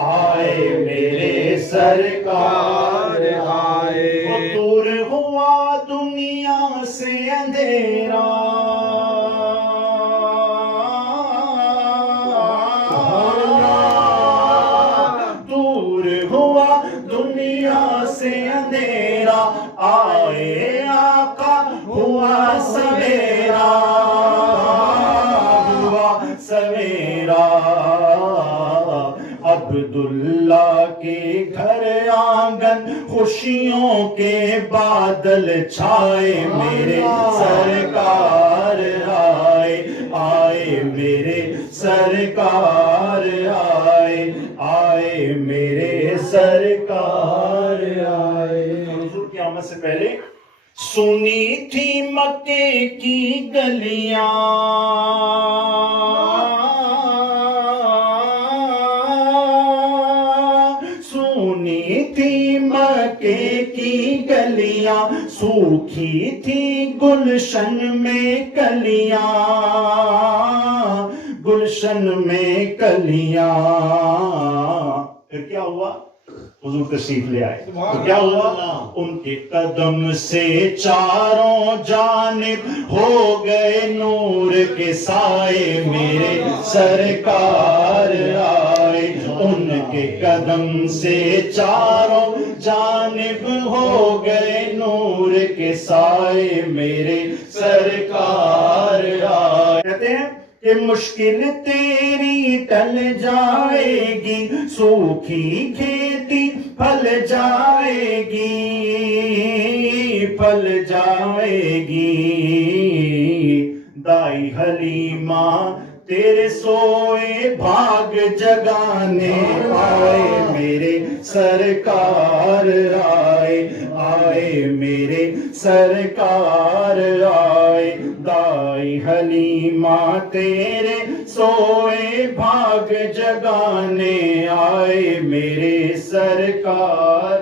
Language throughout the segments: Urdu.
آئے میرے سرکار آئے. وہ دور ہوا دنیا سے اندھیرا، دور ہوا دنیا سے اندھیرا، آئے آقا ہوا سویرا، ہوا سویرا. عبداللہ کے گھر آنگن خوشیوں کے بادل چھائے، میرے سرکار آئے. آئے میرے سرکار آئے، آئے میرے سرکار آئے. حضور کی آمد سے پہلے سنی تھی مکے کی گلیاں، سنی تھی مکے کی گلیاں، سوکھی تھی گلشن میں کلیاں، گلشن میں کلیاں. پھر کیا ہوا؟ حضور تشریف لے آئے تو کیا ہوا؟ ان کے قدم سے چاروں جانب ہو گئے نور کے سائے، میرے سرکار آئے. ان کے قدم سے چاروں جانب ہو گئے نور کے سائے، میرے سرکار آئے. کہتے ہیں کہ مشکل تیری ٹل جائے گی، سوکھی کھیتی پھل جائے گی، پھل جائے گی. دائی حلیمہ تیرے سوئے بھاگ جگانے آئے، میرے سرکار آئے. آئے میرے سرکار آئے. دائی حلیمہ تیرے سوئے بھاگ جگانے آئے، میرے سرکار.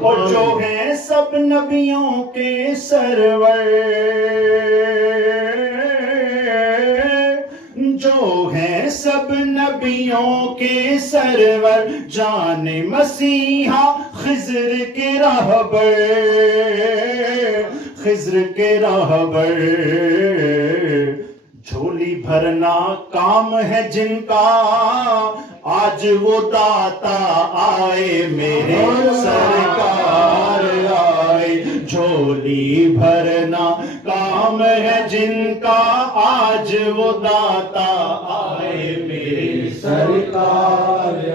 اور جو ہیں سب نبیوں کے سرور، جو ہیں سب نبیوں کے سرور، جان مسیحا خضر کے راہبر، خضر کے راہبر. جھولی بھرنا کام ہے جن کا، آج وہ داتا آئے، میرے سرکار آئے. جھولی بھرنا کام ہے جن کا، آج وہ داتا آئے، میرے سرکار آئے.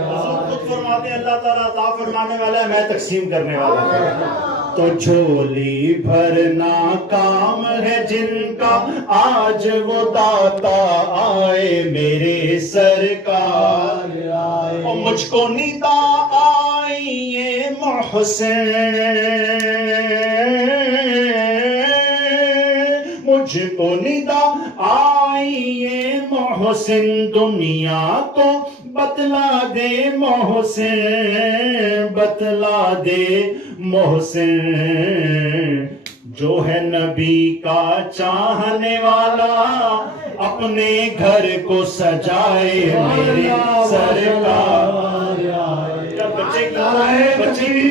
خود فرماتے ہیں اللہ تعالیٰ عطا فرمانے والا ہے، میں تقسیم کرنے والا ہوں. تو جھولی بھرنا کام ہے جن کا، آج وہ داتا آئے، میرے سرکار آئے. اور مجھ کو ندا آئی یہ محسن، مجھ کو ندا آئی یہ محسن، دنیا کو بتلا دے محسن، بتلا دے محسن. جو ہے نبی کا چاہنے والا، اپنے گھر کو سجائے، میرے سرکار آئے. بچے کی